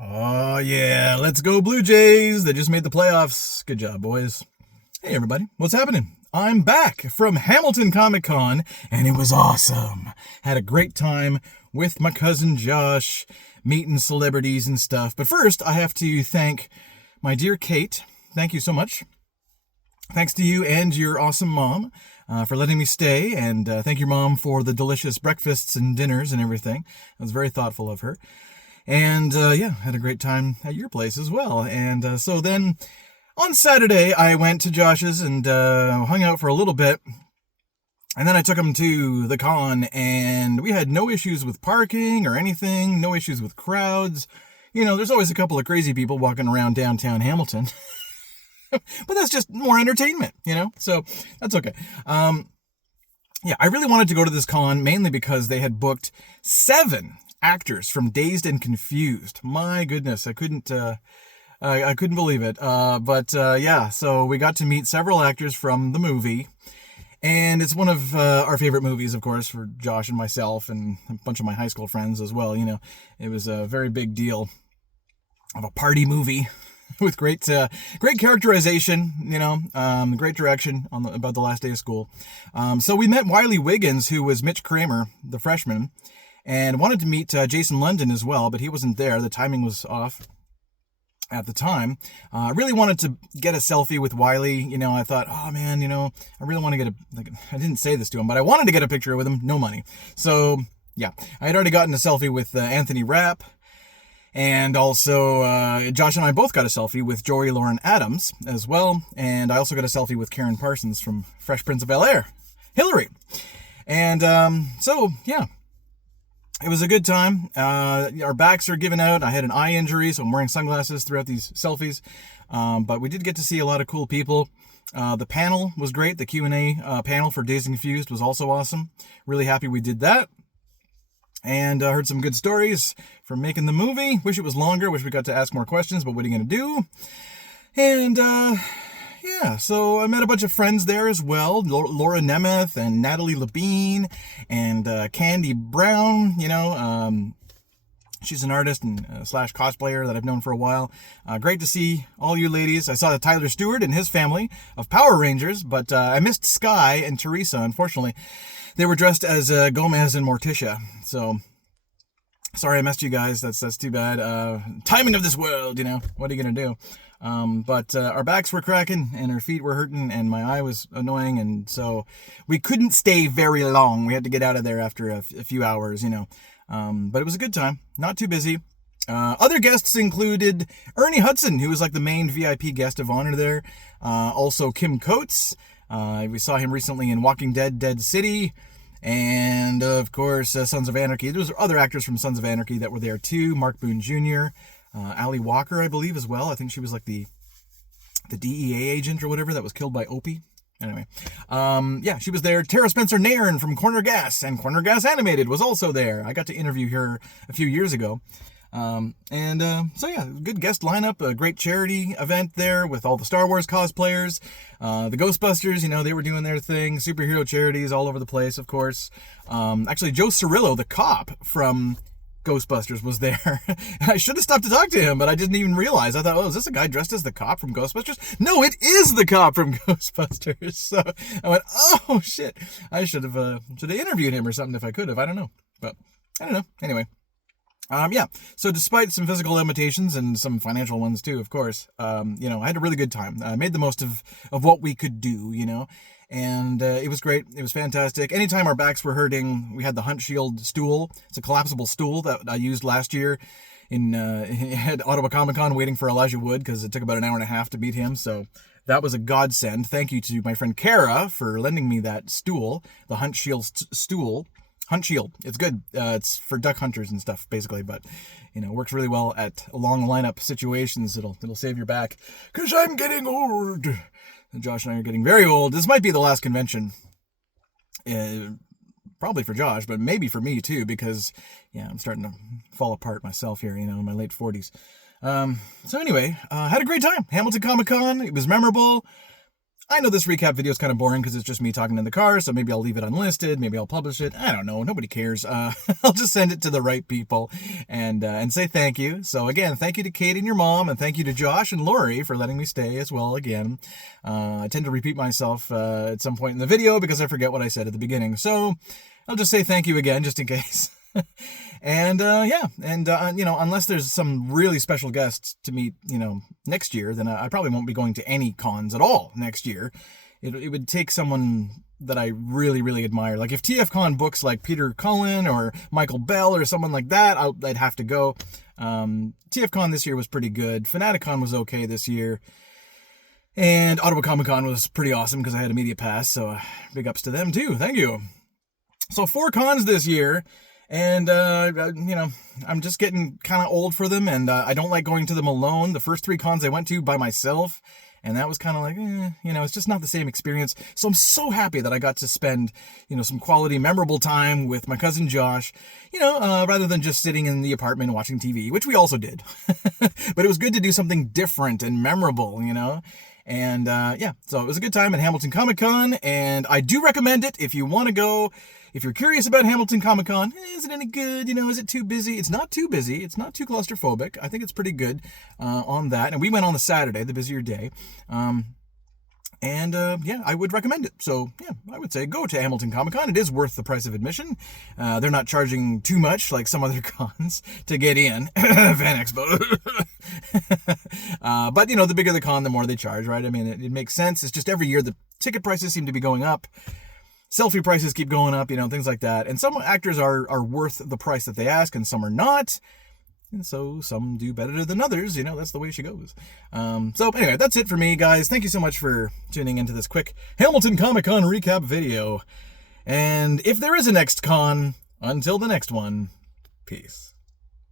Oh, yeah. Let's go, Blue Jays. They just made the playoffs. Good job, boys. Hey, everybody. What's happening? I'm back from Hamilton Comic Con, and it was awesome. Had a great time with my cousin Josh, meeting celebrities and stuff. But first, I have to thank my dear Kate. Thank you so much. Thanks to you and your awesome mom for letting me stay, and thank your mom for the delicious breakfasts and dinners and everything. It was very thoughtful of her. And yeah, had a great time at your place as well. And so then on Saturday, I went to Josh's and hung out for a little bit. And then I took him to the con, and we had no issues with parking or anything, no issues with crowds. You know, there's always a couple of crazy people walking around downtown Hamilton. But that's just more entertainment, you know? So that's okay. Yeah, I really wanted to go to this con mainly because they had booked 7 actors from Dazed and Confused. My goodness, I couldn't believe it. But yeah, so we got to meet several actors from the movie. And it's one of our favorite movies, of course, for Josh and myself and a bunch of my high school friends as well. You know, it was a very big deal of a party movie with great characterization, you know, great direction about the last day of school. So we met Wiley Wiggins, who was Mitch Kramer, the freshman, and wanted to meet Jason London as well, but he wasn't there. The timing was off at the time. I really wanted to get a selfie with Wiley. You know, I thought, oh man, you know, I really want to get I didn't say this to him, but I wanted to get a picture with him. No money. So yeah, I had already gotten a selfie with Anthony Rapp. And also, Josh and I both got a selfie with Jory Lauren Adams as well. And I also got a selfie with Karen Parsons from Fresh Prince of Bel-Air. Hillary. And so, yeah. It was a good time. Our backs are giving out. I had an eye injury, so I'm wearing sunglasses throughout these selfies. But we did get to see a lot of cool people. The panel was great. The Q&A panel for Dazed and Confused was also awesome. Really happy we did that. And heard some good stories from making the movie. Wish it was longer. Wish we got to ask more questions, but what are you going to do? And, yeah, so I met a bunch of friends there as well. Laura Nemeth and Natalie Labine and Candy Brown, you know. She's an artist and slash cosplayer that I've known for a while. Great to see all you ladies. I saw Tyler Stewart and his family of Power Rangers, but I missed Sky and Teresa, unfortunately. They were dressed as Gomez and Morticia, so sorry I missed you guys. That's too bad. Timing of this world, you know. What are you gonna do? But our backs were cracking and our feet were hurting and my eye was annoying, and so we couldn't stay very long. We had to get out of there after a few hours, you know. But it was a good time. Not too busy. Other guests included Ernie Hudson, who was like the main VIP guest of honor there. Also Kim Coates. We saw him recently in Walking Dead, Dead City. And, of course, Sons of Anarchy. There was other actors from Sons of Anarchy that were there, too. Mark Boone Jr., Ali Walker, I believe, as well. I think she was like the DEA agent or whatever that was killed by Opie. Anyway, yeah, she was there. Tara Spencer Nairn from Corner Gas and Corner Gas Animated was also there. I got to interview her a few years ago. So yeah, good guest lineup, a great charity event there with all the Star Wars cosplayers, the Ghostbusters, you know, they were doing their thing, superhero charities all over the place, of course. Actually, Joe Cirillo, the cop from Ghostbusters, was there. And I should have stopped to talk to him, but I didn't even realize. I thought, oh, is this a guy dressed as the cop from Ghostbusters? No, it is the cop from Ghostbusters. So I went, oh shit, I should have interviewed him or something if I could have. I don't know, but I don't know. Anyway. Yeah, so despite some physical limitations and some financial ones too, of course, you know, I had a really good time. I made the most of what we could do, you know, and it was great. It was fantastic. Anytime our backs were hurting, we had the Hunt Shield stool. It's a collapsible stool that I used last year at Ottawa Comic Con waiting for Elijah Wood because it took about an hour and a half to meet him, so that was a godsend. Thank you to my friend Kara for lending me that stool, the Hunt Shield stool. Hunt Shield. It's good. It's for duck hunters and stuff, basically, but, you know, works really well at long lineup situations. It'll save your back. Because I'm getting old. And Josh and I are getting very old. This might be the last convention. Probably for Josh, but maybe for me, too, because, yeah, I'm starting to fall apart myself here, you know, in my late 40s. So anyway, had a great time. Hamilton Comic Con. It was memorable. I know this recap video is kind of boring because it's just me talking in the car, so maybe I'll leave it unlisted, maybe I'll publish it. I don't know. Nobody cares. I'll just send it to the right people and say thank you. So again, thank you to Kate and your mom, and thank you to Josh and Lori for letting me stay as well again. I tend to repeat myself at some point in the video because I forget what I said at the beginning. So I'll just say thank you again just in case. And unless there's some really special guests to meet, next year, then I probably won't be going to any cons at all next year. It would take someone that I really, really admire. Like if TFCon books like Peter Cullen or Michael Bell or someone like that, I'd have to go. TFCon this year was pretty good. Fanaticon was okay this year. And Ottawa Comic Con was pretty awesome because I had a media pass, so big ups to them too. Thank you. So 4 cons this year. And, I'm just getting kind of old for them, and I don't like going to them alone. The first 3 cons I went to by myself, and that was kind of like, it's just not the same experience. So I'm so happy that I got to spend, some quality, memorable time with my cousin Josh, rather than just sitting in the apartment watching TV, which we also did. But it was good to do something different and memorable, And, so it was a good time at Hamilton Comic Con, and I do recommend it if you want to go. If you're curious about Hamilton Comic Con, is it any good? Is it too busy? It's not too busy. It's not too claustrophobic. I think it's pretty good on that. And we went on the Saturday, the busier day. I would recommend it. So, I would say go to Hamilton Comic Con. It is worth the price of admission. They're not charging too much like some other cons to get in. Fan Expo. But, the bigger the con, the more they charge, right? I mean, it makes sense. It's just every year the ticket prices seem to be going up. Selfie prices keep going up, things like that. And some actors are worth the price that they ask, and some are not. And so some do better than others. That's the way she goes. So anyway, that's it for me, guys. Thank you so much for tuning into this quick Hamilton Comic Con recap video. And if there is a next con, until the next one, peace.